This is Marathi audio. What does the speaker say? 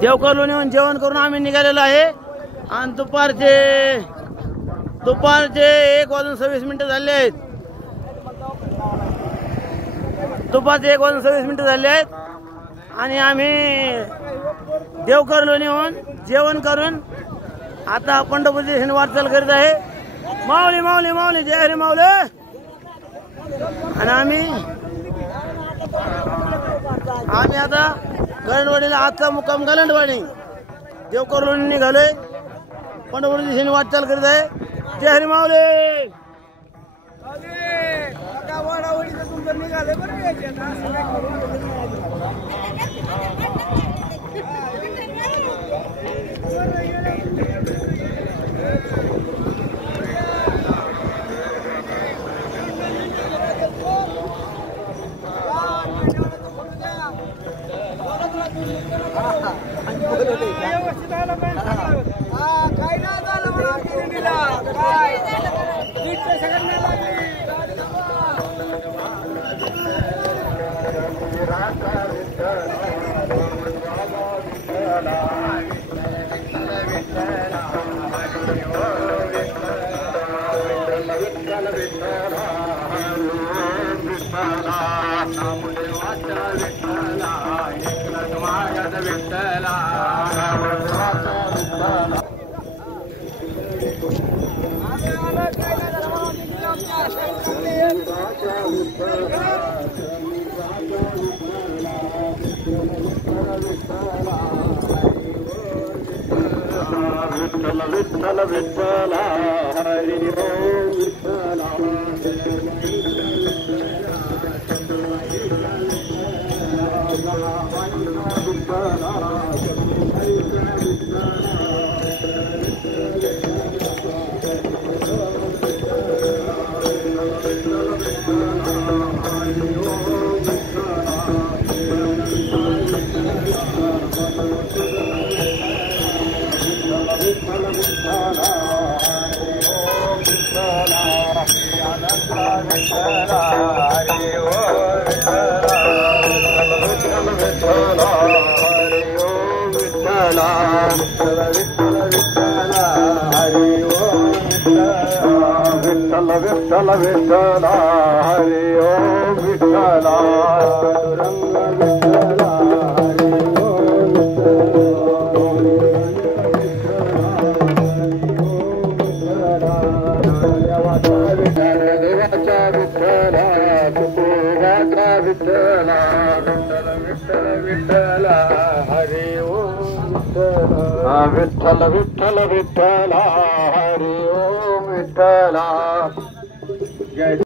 देवकरलोणी येऊन जेवण करून आम्ही निघालेलो आहे आणि दुपारचे 1:26 झाले आहेत. दुपारचे 1:26 झाले आहेत आणि आम्ही देवकरलोणी येऊन जेवण करून आता पंढरपूरची वाटचाल करीत आहे. माऊली माऊली माऊली जय हरी माऊली. आणि आम्ही आता गलंडवाडीला आजचा मुक्काम गलंडवाडी देवकरलोणी निघालोय. पंढरपूरची वाटचाल करीत आहे. जय हरी माऊली. विठ्ठल विठ्ठल हरी ओम विठ्ठल. विठ्ठल विठ्ठल हरी ओम विठ्ठल. विठ्ठल विठ्ठल विठ्ठल हरी ओम विठ्ठल.